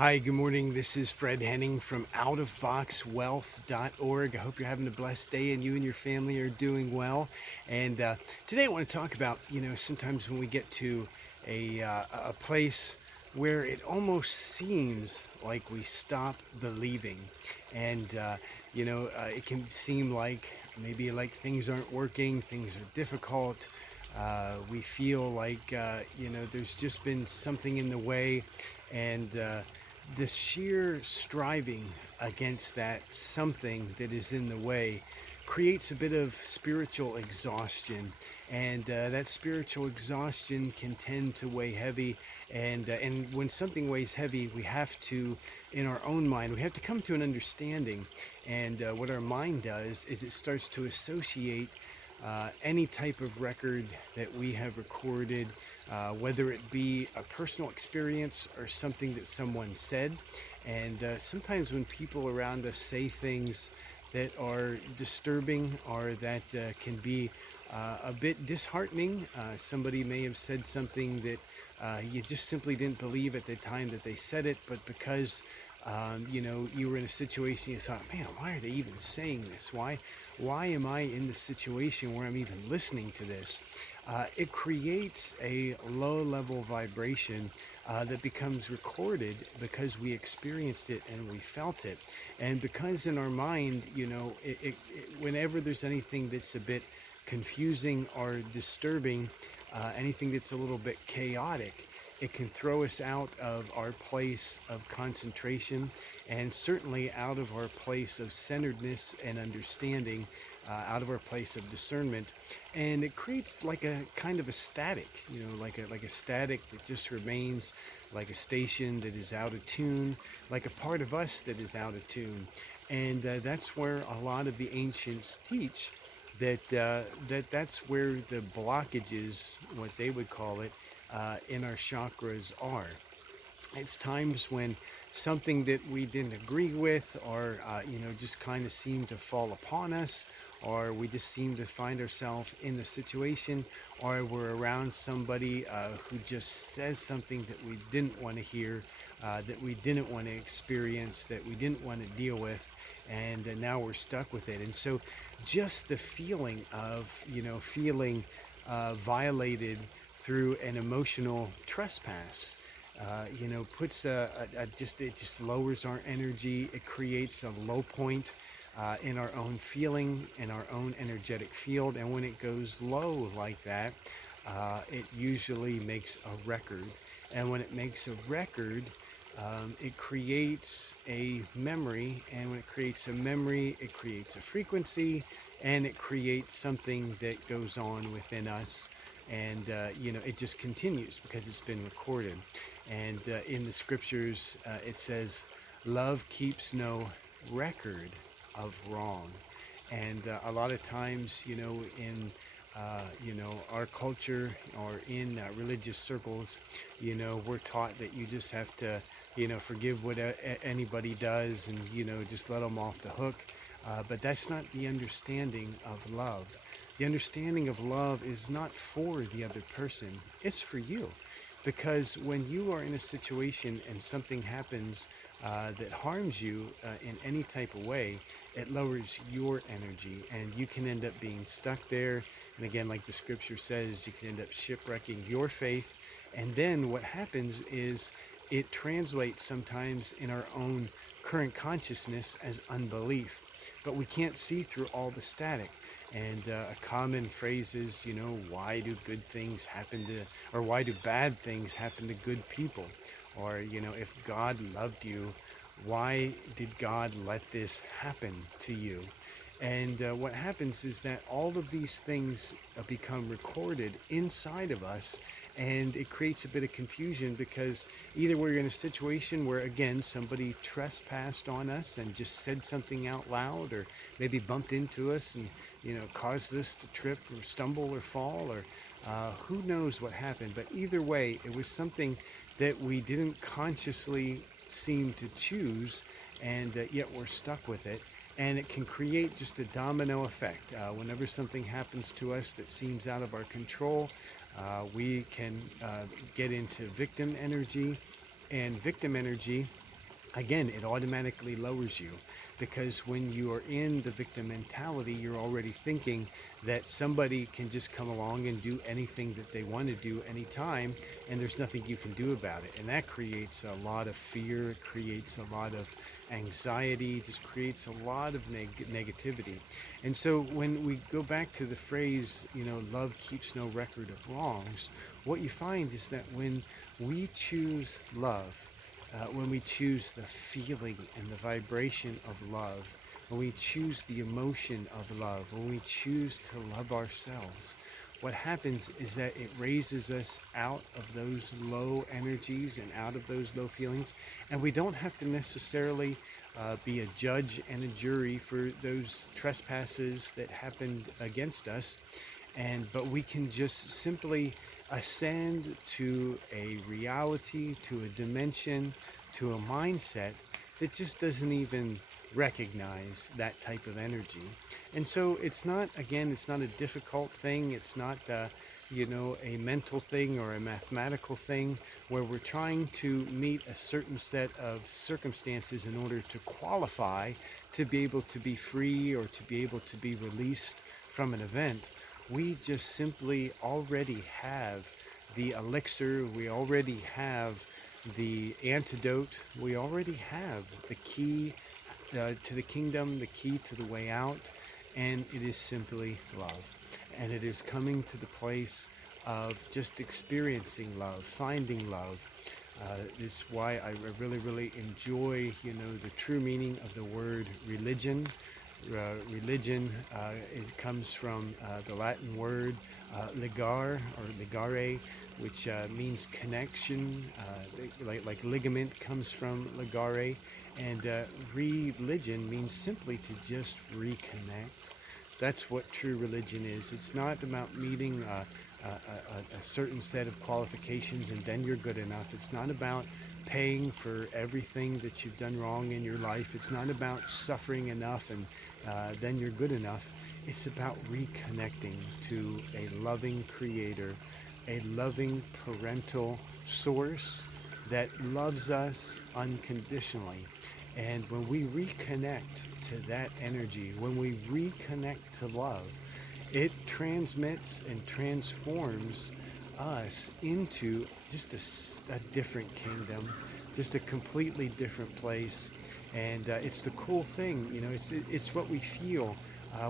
Hi, good morning. This is Fred Henning from outofboxwealth.org. I hope you're having a blessed day and you and your family are doing well. And today I want to talk about, sometimes when we get to a place where it almost seems like we stop believing. And, it can seem like maybe like things aren't working, things are difficult. We feel like, there's just been something in the way. And, the sheer striving against that something that is in the way creates a bit of spiritual exhaustion, and that spiritual exhaustion can tend to weigh heavy. And when something weighs heavy, we have to, in our own mind, we have to come to an understanding. And what our mind does is it starts to associate any type of record that we have recorded, whether it be a personal experience or something that someone said. And sometimes when people around us say things that are disturbing or that can be a bit disheartening, somebody may have said something that you just simply didn't believe at the time that they said it, but because you were in a situation, you thought, man, why are they even saying this? Why am I in the situation where I'm even listening to this? It creates a low level vibration that becomes recorded because we experienced it and we felt it. And because in our mind, whenever there's anything that's a bit confusing or disturbing, anything that's a little bit chaotic, it can throw us out of our place of concentration and certainly out of our place of centeredness and understanding, out of our place of discernment. And it creates like a kind of a static, like a static that just remains, like a station that is out of tune, like a part of us that is out of tune. And that's where a lot of the ancients teach that's where the blockages, what they would call it, in our chakras are. It's times when something that we didn't agree with or, just kind of seemed to fall upon us, or we just seem to find ourselves in a situation, or we're around somebody who just says something that we didn't want to hear, that we didn't want to experience, that we didn't want to deal with, and now we're stuck with it. And so just the feeling of, feeling violated through an emotional trespass, puts it just lowers our energy. It creates a low point in our own feeling, in our own energetic field. And when it goes low like that, it usually makes a record. And when it makes a record, it creates a memory. And when it creates a memory, it creates a frequency, and it creates something that goes on within us. And, it just continues because it's been recorded. And in the scriptures, it says, love keeps no record of wrong. And a lot of times, in our culture or in religious circles, we're taught that you just have to, forgive what anybody does and, just let them off the hook. But that's not the understanding of love. The understanding of love is not for the other person, it's for you. Because when you are in a situation and something happens that harms you in any type of way, it lowers your energy and you can end up being stuck there. And again, like the scripture says, you can end up shipwrecking your faith. And then what happens is it translates sometimes in our own current consciousness as unbelief. But we can't see through all the static. And a common phrase is, why do good things happen to, or why do bad things happen to good people? Or, if God loved you, why did God let this happen to you? And what happens is that all of these things become recorded inside of us, and it creates a bit of confusion because either we're in a situation where, again, somebody trespassed on us and just said something out loud, or maybe bumped into us and, caused us to trip or stumble or fall, or who knows what happened. But either way, it was something that we didn't consciously seem to choose, and yet we're stuck with it. And it can create just a domino effect. Whenever something happens to us that seems out of our control, we can get into victim energy. And victim energy again, it automatically lowers you, because when you are in the victim mentality, you're already thinking that somebody can just come along and do anything that they want to do anytime, and there's nothing you can do about it. And that creates a lot of fear, it creates a lot of anxiety, just creates a lot of negativity. And so when we go back to the phrase, love keeps no record of wrongs, what you find is that when we choose love, when we choose the feeling and the vibration of love, when we choose the emotion of love, when we choose to love ourselves, what happens is that it raises us out of those low energies and out of those low feelings. And we don't have to necessarily be a judge and a jury for those trespasses that happened against us. But we can just simply ascend to a reality, to a dimension, to a mindset that just doesn't even recognize that type of energy. And so it's not, again, it's not a difficult thing. It's not, a mental thing or a mathematical thing where we're trying to meet a certain set of circumstances in order to qualify to be able to be free or to be able to be released from an event. We just simply already have the elixir, we already have the antidote, we already have the key to the kingdom, the key to the way out, and it is simply love. And it is coming to the place of just experiencing love, finding love. It's why I really, really enjoy, the true meaning of the word religion. Religion, it comes from the Latin word ligar or ligare, which means connection, like ligament comes from ligare, and religion means simply to just reconnect. That's what true religion is. It's not about meeting a certain set of qualifications and then you're good enough. It's not about paying for everything that you've done wrong in your life. It's not about suffering enough and then you're good enough. It's about reconnecting to a loving creator, a loving parental source that loves us unconditionally. And when we reconnect to that energy, when we reconnect to love, it transmits and transforms us into just a different kingdom, just a completely different place. And it's the cool thing, it's what we feel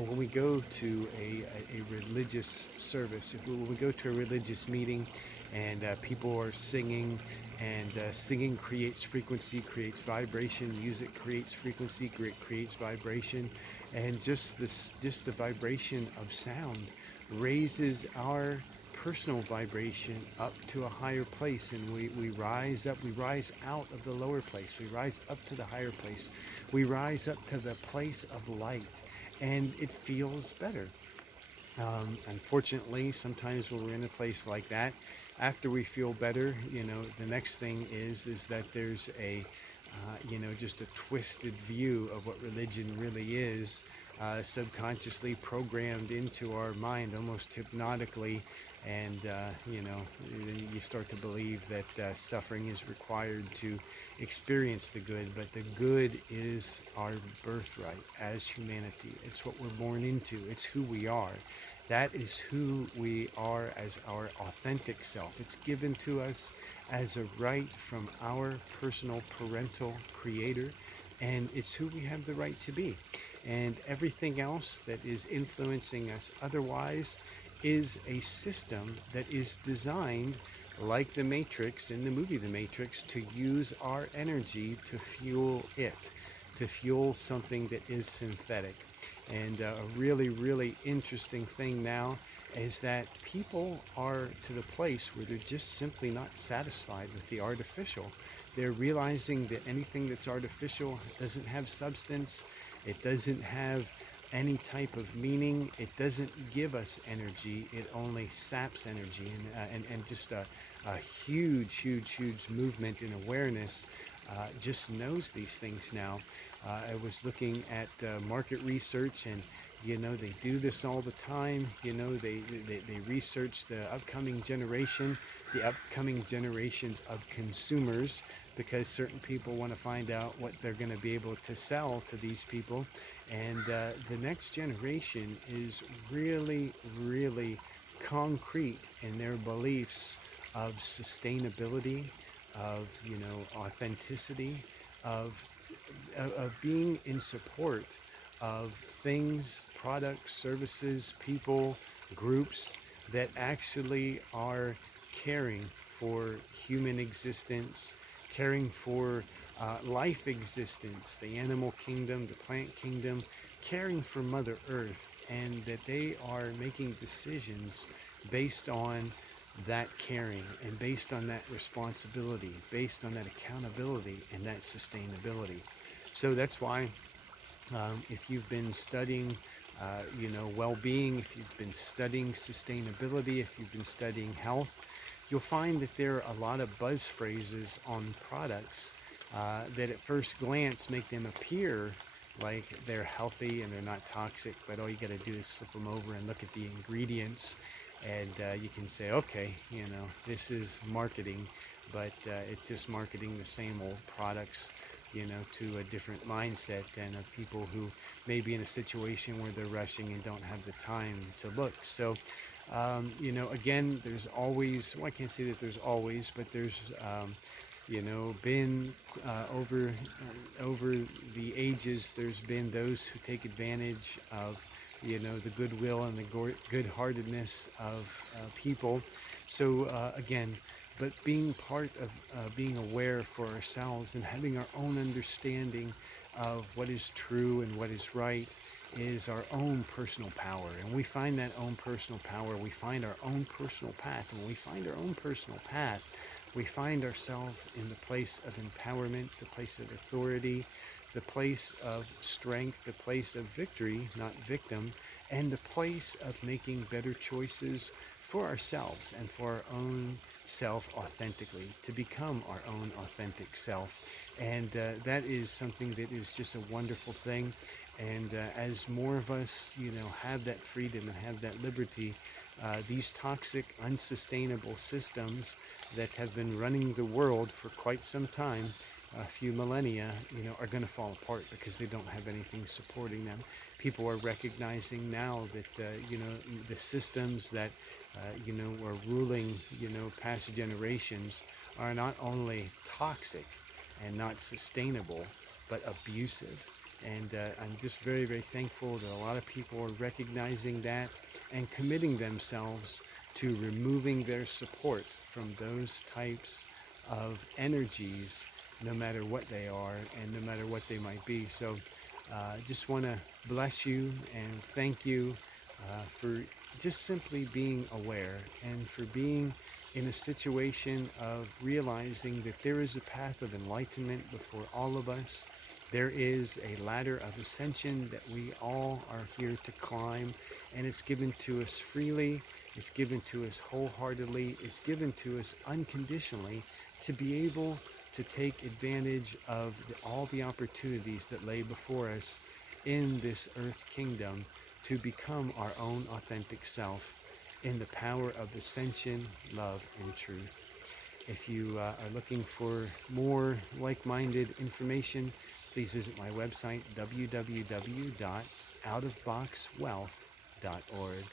when we go to a religious service. When we go to a religious meeting and people are singing, and singing creates frequency, creates vibration. Music creates frequency, creates vibration, and just the vibration of sound raises our personal vibration up to a higher place, and we rise up. We rise out of the lower place. We rise up to the higher place. We rise up to the place of light, and it feels better. Unfortunately, sometimes when we're in a place like that, after we feel better, the next thing is that there's just a twisted view of what religion really is, subconsciously programmed into our mind, almost hypnotically, and you start to believe that suffering is required to experience the good, but the good is our birthright as humanity. It's what we're born into. It's who we are. That is who we are as our authentic self. It's given to us as a right from our personal parental creator, and it's who we have the right to be. And everything else that is influencing us otherwise is a system that is designed, like the Matrix, in the movie The Matrix, to use our energy to fuel it, to fuel something that is synthetic. And a really, really interesting thing now is that people are to the place where they're just simply not satisfied with the artificial. They're realizing that anything that's artificial doesn't have substance. It doesn't have any type of meaning. It doesn't give us energy. It only saps energy. And just a huge, huge, huge movement in awareness just knows these things now. I was looking at market research, and they do this all the time. They research the upcoming generation, the upcoming generations of consumers, because certain people want to find out what they're going to be able to sell to these people. And the next generation is really, really concrete in their beliefs of sustainability, of, authenticity, of, of being in support of things, products, services, people, groups that actually are caring for human existence, caring for life existence, the animal kingdom, the plant kingdom, caring for Mother Earth, and that they are making decisions based on that caring and based on that responsibility, based on that accountability and that sustainability. So that's why if you've been studying well-being, if you've been studying sustainability, if you've been studying health, you'll find that there are a lot of buzz phrases on products that at first glance make them appear like they're healthy and they're not toxic, but all you got to do is flip them over and look at the ingredients, and you can say, okay, this is marketing, but it's just marketing the same old products, to a different mindset than of people who may be in a situation where they're rushing and don't have the time to look. So, again, there's always, well, I can't say that there's always, but there's, been over the ages, there's been those who take advantage of, the goodwill and the good-heartedness of people. So, again, but being part of being aware for ourselves and having our own understanding of what is true and what is right is our own personal power. And we find that own personal power, we find our own personal path. And when we find our own personal path, we find ourselves in the place of empowerment, the place of authority, the place of strength, the place of victory, not victim, and the place of making better choices for ourselves and for our own self authentically, to become our own authentic self. And that is something that is just a wonderful thing. And as more of us, have that freedom and have that liberty, these toxic, unsustainable systems that have been running the world for quite some time, a few millennia, are going to fall apart because they don't have anything supporting them. People are recognizing now that, the systems that, are ruling, past generations are not only toxic and not sustainable, but abusive. And I'm just very, very thankful that a lot of people are recognizing that and committing themselves to removing their support from those types of energies, no matter what they are and no matter what they might be. So just want to bless you and thank you for just simply being aware and for being in a situation of realizing that there is a path of enlightenment before all of us. There is a ladder of ascension that we all are here to climb, and it's given to us freely, it's given to us wholeheartedly, it's given to us unconditionally to be able to take advantage of all the opportunities that lay before us in this earth kingdom to become our own authentic self in the power of ascension, love, and truth. If you are looking for more like-minded information, please visit my website, www.outofboxwealth.org.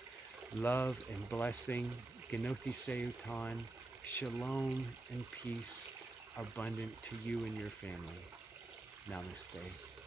Love and blessing, Genothi Seutan, shalom and peace abundant to you and your family. Namaste.